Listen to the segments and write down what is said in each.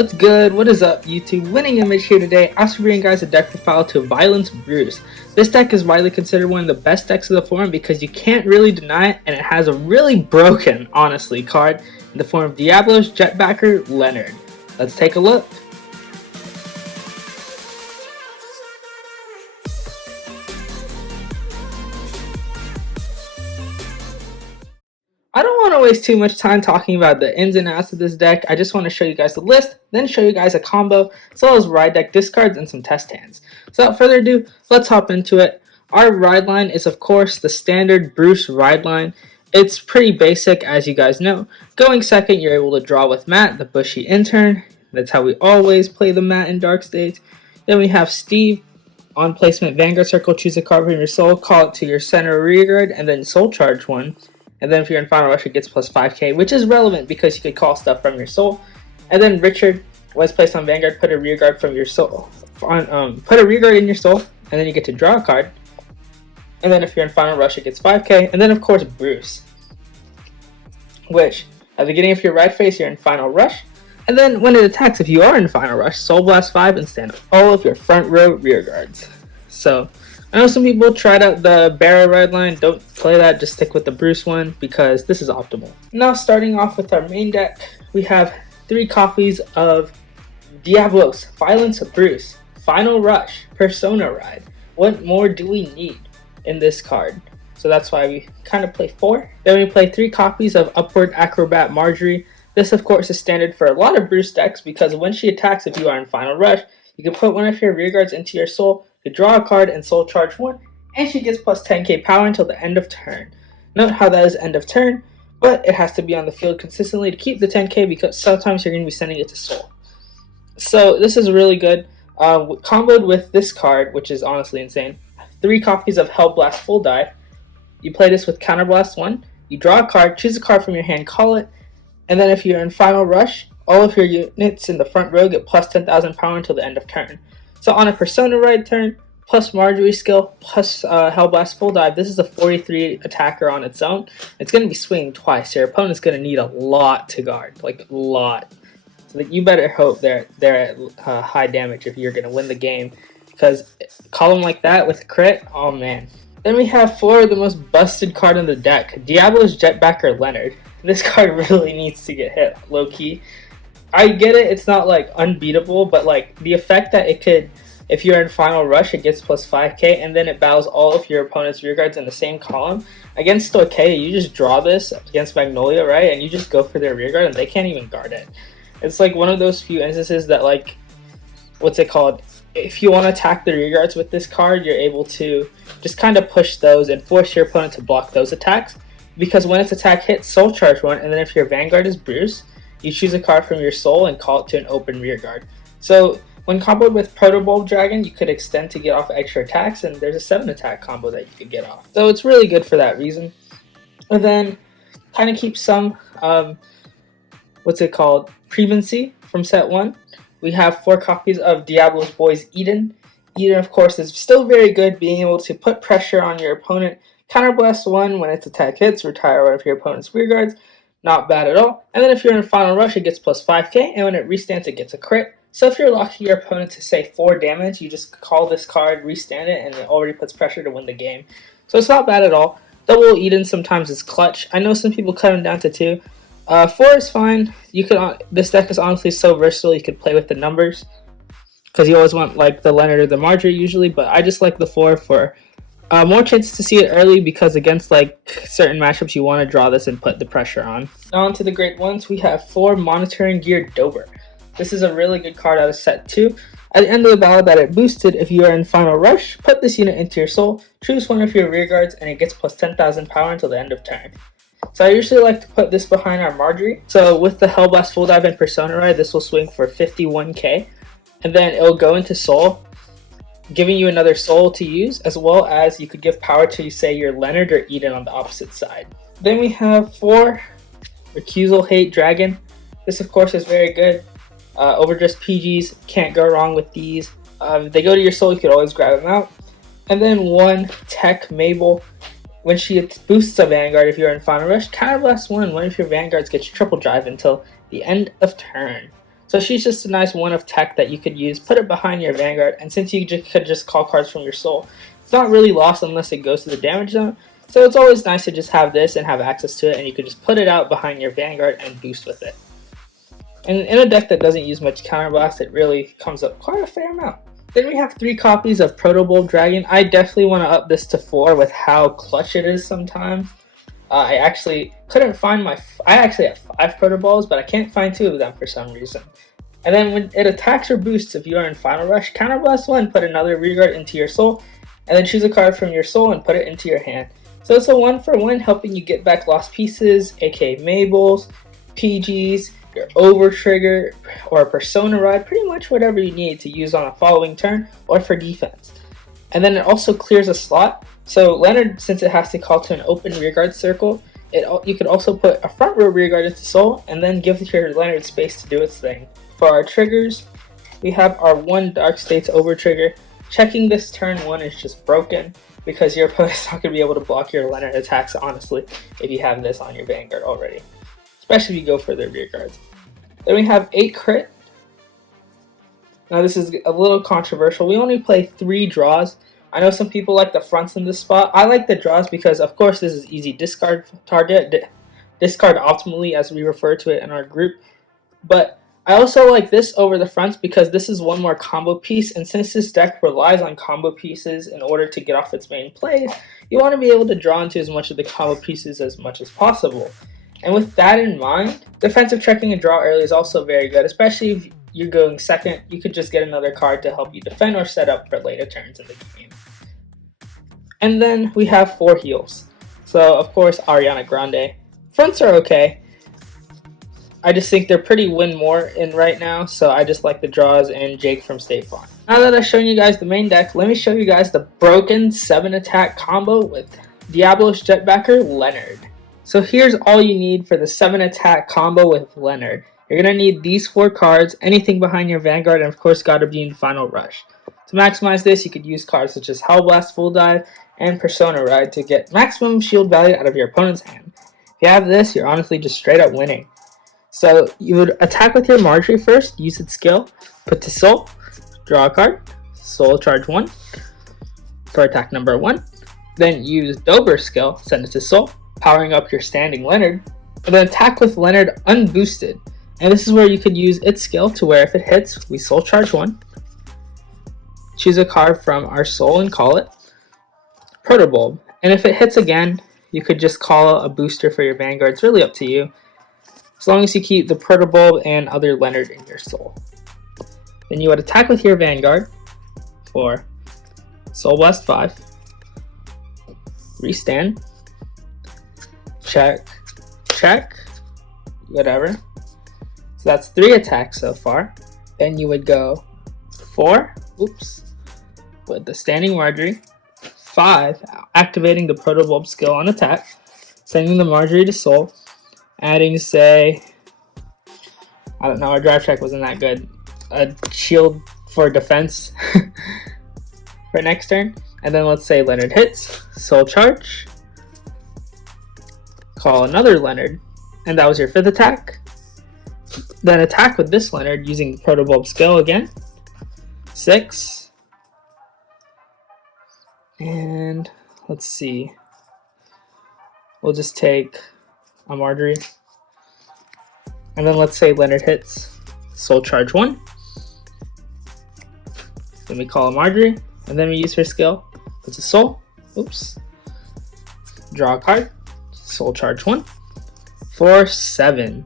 What's good? What is up, YouTube? Winning Image here today. I'll be bringing guys a deck profile to Violence Bruce. This deck is widely considered one of the best decks of the form because you can't really deny it, and it has a really broken, honestly, card in the form of Diabolos Jetbacker Lenard. Let's take a look. I don't want to waste too much time talking about the ins and outs of this deck. I just want to show you guys the list, then show you guys a combo, as well as ride deck discards and some test hands. So without further ado, let's hop into it. Our ride line is, of course, the standard Bruce ride line. It's pretty basic, as you guys know. Going second, you're able to draw with Matt, the bushy intern. That's how we always play the Matt in Dark States. Then we have Steve. On placement, Vanguard Circle, choose a card from your soul, call it to your center rear guard, and then soul charge one. And then if you're in Final Rush, it gets plus 5k, which is relevant because you could call stuff from your soul. And then Richard was placed on Vanguard, put a rear guard from your soul. Put a rear guard in your soul, and then you get to draw a card. And then if you're in Final Rush, it gets 5k. And then of course Bruce, which at the beginning of your right phase, you're in Final Rush. And then when it attacks, if you are in Final Rush, Soul Blast 5 and stand all of your front row rear guards. So I know some people tried out the Barrow ride line. Don't play that, just stick with the Bruce one because this is optimal. Now starting off with our main deck, we have 3 copies of Diabolos, Violence Bruce, Final Rush, Persona Ride. What more do we need in this card? So that's why we kind of play 4. Then we play 3 copies of Upward Acrobat Marjorie. This of course is standard for a lot of Bruce decks because when she attacks, if you are in Final Rush, you can put one of your rear guards into your soul, you draw a card and soul charge 1, and she gets plus 10k power until the end of turn. Note how that is end of turn, but it has to be on the field consistently to keep the 10k because sometimes you're going to be sending it to soul. So this is really good. Comboed with this card, which is honestly insane, 3 copies of Hellblast Full Die. You play this with Counterblast 1, you draw a card, choose a card from your hand, call it, and then if you're in Final Rush, all of your units in the front row get plus 10,000 power until the end of turn. So on a Persona Ride turn, plus Marjorie skill, plus Hellblast Full Dive, this is a 43 attacker on its own. It's going to be swinging twice. Your opponent's going to need a lot to guard, like a lot. So that you better hope they're at high damage if you're going to win the game. Because call them like that with a crit, oh man. Then we have 4 of the most busted card in the deck, Diabolos Jetbacker Lenard. This card really needs to get hit, low-key. I get it, it's not like unbeatable, but like the effect that it could, if you're in Final Rush, it gets plus 5k, and then it battles all of your opponent's rear guards in the same column. Against Stoicheia, you just draw this against Magnolia, right? And you just go for their rear guard, and they can't even guard it. It's like one of those few instances that, like, what's it called? If you want to attack the rear guards with this card, you're able to just kind of push those and force your opponent to block those attacks. Because when its attack hits, Soul Charge 1, and then if your Vanguard is Bruce, you choose a card from your soul and call it to an open rear guard. So when comboed with Protobulb Dragon, you could extend to get off extra attacks, and there's a 7 attack combo that you could get off. So it's really good for that reason. And then kind of keep some, Prevency from set 1. We have 4 copies of Diablo's Boys Eden. Eden, of course, is still very good, being able to put pressure on your opponent. Counterblast 1, when its attack hits, retire one of your opponent's rear guards. Not bad at all. And then if you're in Final Rush, it gets plus 5k, and when it restands, it gets a crit. So if you're locking your opponent to, say, 4 damage, you just call this card, restand it, and it already puts pressure to win the game. So it's not bad at all. Double Eden sometimes is clutch. I know some people cut him down to 2. 4 is fine. You could. This deck is honestly so versatile, you could play with the numbers. Because you always want, like, the Lenard or the Marjorie usually, but I just like the 4 for more chances to see it early because against like certain matchups you want to draw this and put the pressure on. Now on to the great ones, we have 4 Monitoring Gear Dober. This is a really good card out of set 2. At the end of the battle that it boosted, if you are in Final Rush, put this unit into your soul, choose one of your rear guards, and it gets plus 10,000 power until the end of turn. So I usually like to put this behind our Marjorie. So with the Hellblast Full Dive and Persona Ride, this will swing for 51k, and then it'll go into soul, giving you another soul to use, as well as you could give power to, say, your Lenard or Eden on the opposite side. Then we have 4 Recusal Hate Dragon. This, of course, is very good. Overdress PGs, can't go wrong with these. If they go to your soul, you could always grab them out. And then 1 Tech Mabel. When she boosts a Vanguard, if you're in Final Rush, Counterblast 1, one of your Vanguards gets triple drive until the end of turn. So she's just a nice one of tech that you could use, put it behind your Vanguard, and since you could just call cards from your soul, it's not really lost unless it goes to the damage zone. So it's always nice to just have this and have access to it, and you could just put it out behind your Vanguard and boost with it. And in a deck that doesn't use much counterblast, it really comes up quite a fair amount. Then we have 3 copies of Protobulb Dragon. I definitely want to up this to 4 with how clutch it is sometimes. I actually couldn't find I actually have 5 Protobulbs, but I can't find 2 of them for some reason. And then when it attacks or boosts, if you are in Final Rush, counterblast 1, put another rearguard into your soul, and then choose a card from your soul and put it into your hand. So it's a 1-for-1, helping you get back lost pieces, aka Mabels, PGs, your over trigger, or a Persona Ride, pretty much whatever you need to use on a following turn or for defense. And then it also clears a slot. So Lenard, since it has to call to an open rearguard circle, you could also put a front row rearguard into soul and then give your Lenard space to do its thing. For our triggers, we have our 1 Dark States over trigger. Checking this turn 1 is just broken because your opponent's not going to be able to block your Lenard attacks, honestly, if you have this on your Vanguard already. Especially if you go for their rearguards. Then we have 8 crit. Now this is a little controversial. We only play 3 draws. I know some people like the fronts in this spot. I like the draws because, of course, this is easy discard target, discard optimally as we refer to it in our group. But I also like this over the fronts because this is 1 more combo piece, and since this deck relies on combo pieces in order to get off its main plays, you want to be able to draw into as much of the combo pieces as much as possible. And with that in mind, defensive checking and draw early is also very good, especially if you're going second. You could just get another card to help you defend or set up for later turns in the game. And then we have 4 heals. So, of course, Ariana Grande. Fronts are okay. I just think they're pretty win more in right now, so I just like the draws and Jake from State Farm. Now that I've shown you guys the main deck, let me show you guys the broken 7-attack combo with Diabolos Jetbacker Lenard. So here's all you need for the 7-attack combo with Lenard. You're going to need these 4 cards, anything behind your Vanguard, and of course got to be in Final Rush. To maximize this, you could use cards such as Hellblast Full Dive and Persona Ride to get maximum shield value out of your opponent's hand. If you have this, you're honestly just straight up winning. So you would attack with your Marjorie first, use its skill, put to soul, draw a card, soul charge 1 for attack number 1. Then use Dober's skill, send it to soul, powering up your standing Lenard, and then attack with Lenard unboosted. And this is where you could use its skill to where if it hits, we soul charge 1, choose a card from our soul and call it Protobulb. And if it hits again, you could just call a booster for your Vanguard. It's really up to you, as long as you keep the Protobulb and other Lenard in your soul. Then you would attack with your Vanguard for Soul Blast 5, restand, check, whatever. So that's 3 attacks so far. Then you would go 4, with the standing Marjorie, 5, activating the Protobulb skill on attack, sending the Marjorie to soul, adding, say, I don't know, our drive check wasn't that good, a shield for defense for next turn, and then let's say Lenard hits, soul charge, call another Lenard, and that was your 5th attack. Then attack with this Lenard using the Protobulb skill again, 6, and let's see, we'll just take a Marjorie, and then let's say Lenard hits, soul charge 1, then we call a Marjorie, and then we use her skill, puts a soul, draw a card, soul charge 1, for 7.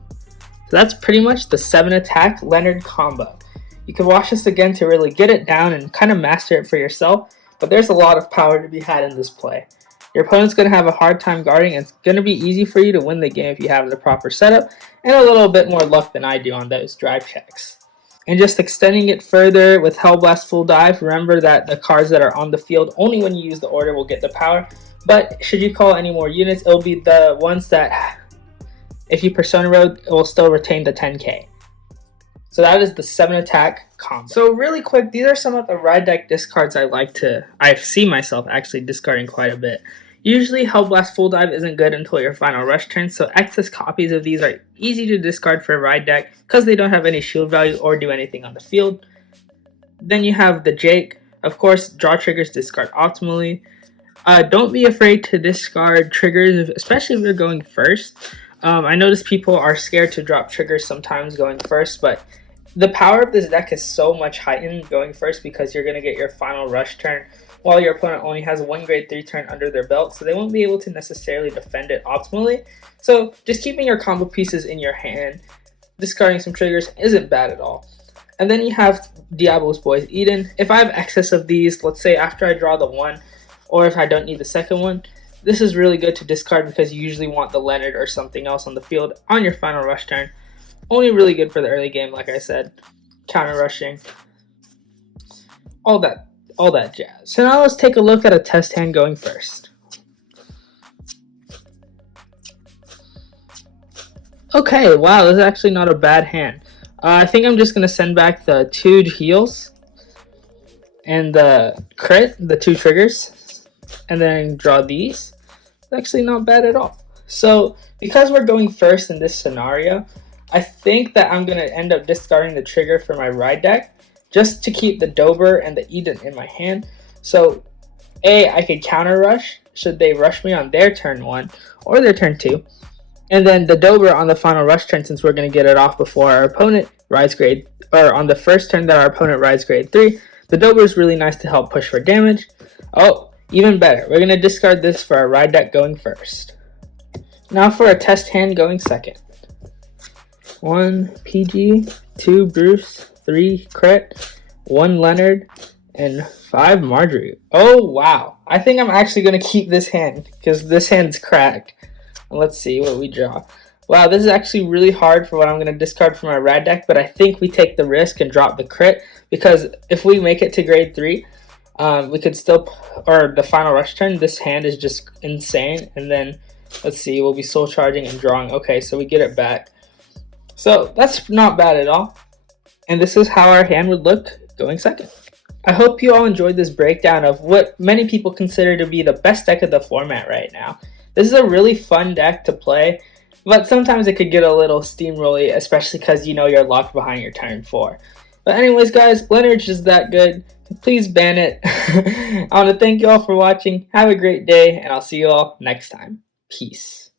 So that's pretty much the 7-attack Lenard combo. You can watch this again to really get it down and kind of master it for yourself, but there's a lot of power to be had in this play. Your opponent's going to have a hard time guarding, and it's going to be easy for you to win the game if you have the proper setup and a little bit more luck than I do on those drive checks. And just extending it further with Hellblast Full Dive, remember that the cards that are on the field, only when you use the order will get the power, but should you call any more units, it'll be the ones that, if you Persona Road, it will still retain the 10k. So that is the 7-attack combo. So really quick, these are some of the ride deck discards I see myself actually discarding quite a bit. Usually Hellblast Full Dive isn't good until your final rush turn, so excess copies of these are easy to discard for a ride deck because they don't have any shield value or do anything on the field. Then you have the Jake. Of course, draw triggers discard optimally. Don't be afraid to discard triggers, especially if you're going first. I notice people are scared to drop triggers sometimes going first, but the power of this deck is so much heightened going first because you're going to get your final rush turn while your opponent only has one grade 3 turn under their belt, so they won't be able to necessarily defend it optimally. So just keeping your combo pieces in your hand, discarding some triggers isn't bad at all. And then you have Diabolos Boys Eden. If I have excess of these, let's say after I draw the one, or if I don't need the second one, this is really good to discard because you usually want the Lenard or something else on the field on your final rush turn. Only really good for the early game, like I said. Counter rushing. All that jazz. So now let's take a look at a test hand going first. Okay, wow, this is actually not a bad hand. I think I'm just going to send back the 2 heals and the crit, the 2 triggers, and then draw these. It's actually not bad at all. So because we're going first in this scenario, I think that I'm going to end up discarding the trigger for my ride deck just to keep the Dober and the Eden in my hand. So I could counter rush should they rush me on their turn 1 or their turn 2. And then the Dober on the final rush turn, since we're going to get it off before our opponent rides grade, or on the first turn that our opponent rides grade 3, the Dober is really nice to help push for damage. Oh, even better, we're going to discard this for our ride deck going first. Now for a test hand going second. 1 PG, 2 Bruce, 3 Crit, 1 Lenard, and 5 Marjorie. Oh wow, I think I'm actually going to keep this hand because this hand's cracked. Let's see what we draw. Wow, this is actually really hard for what I'm going to discard from my rad deck, but I think we take the risk and drop the crit because if we make it to grade 3, we could still, or the final rush turn, this hand is just insane. And then, let's see, we'll be soul charging and drawing. Okay, so we get it back. So that's not bad at all. And this is how our hand would look going second. I hope you all enjoyed this breakdown of what many people consider to be the best deck of the format right now. This is a really fun deck to play, but sometimes it could get a little steamrolly, especially because you know you're locked behind your turn 4. But anyways guys, Lenard's just that good. Please ban it. I want to thank you all for watching. Have a great day, and I'll see you all next time. Peace.